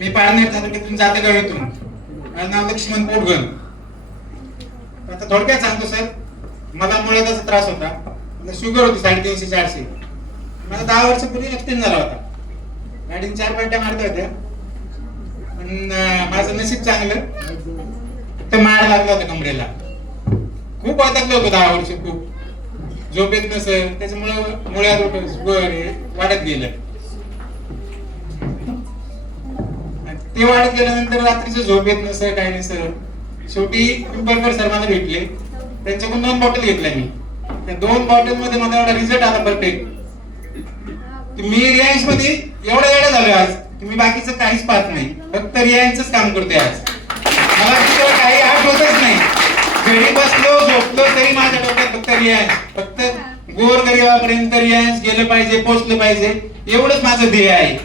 मी पारनेर तालुक्यातून जाते गावातून माझं नाव लक्ष्मण पोटगण आता थोडक्यात सांगतो सर मला मुळ्याचा त्रास होता. मला शुगर होती साडेतीनशे चारशे. मला दहा वर्षापूर्वी ऍक्सिडेंट झाला होता. गाडीने चार पाट्या मारता होत्या. पण माझं नशीब चांगलं. तर मार लागला होता कमरेला. खूप अडकलं होतं दहा वर्ष खूप. झोपेत नसेल त्याच्यामुळं मुळ्यात होतं शुगर हे वाढत गेलं. ते वाढत गेल्यानंतर रात्रीचं झोप येत नसेल काही सर शेवटी पिंपळकर सर मला भेटले. त्यांच्याकडून दोन बॉटल घेतल्या मी. त्या दोन बॉटलमध्ये मला एवढा रिझल्ट आला परफेक्ट मी रिलायन्समध्ये एवढं वेळा झालोय आज की मी बाकीचं काहीच पाहत नाही. फक्त रिलायन्सच काम करतोय आज. मला दुसरं काही आठवतच नाही. घरी बसलो झोपलो तरी माझ्या डोक्यात फक्त रिलायन्स फक्त गोर गरिबापर्यंत रिलायन्स गेलं पाहिजे पोचलं पाहिजे. एवढंच माझं ध्येय आहे.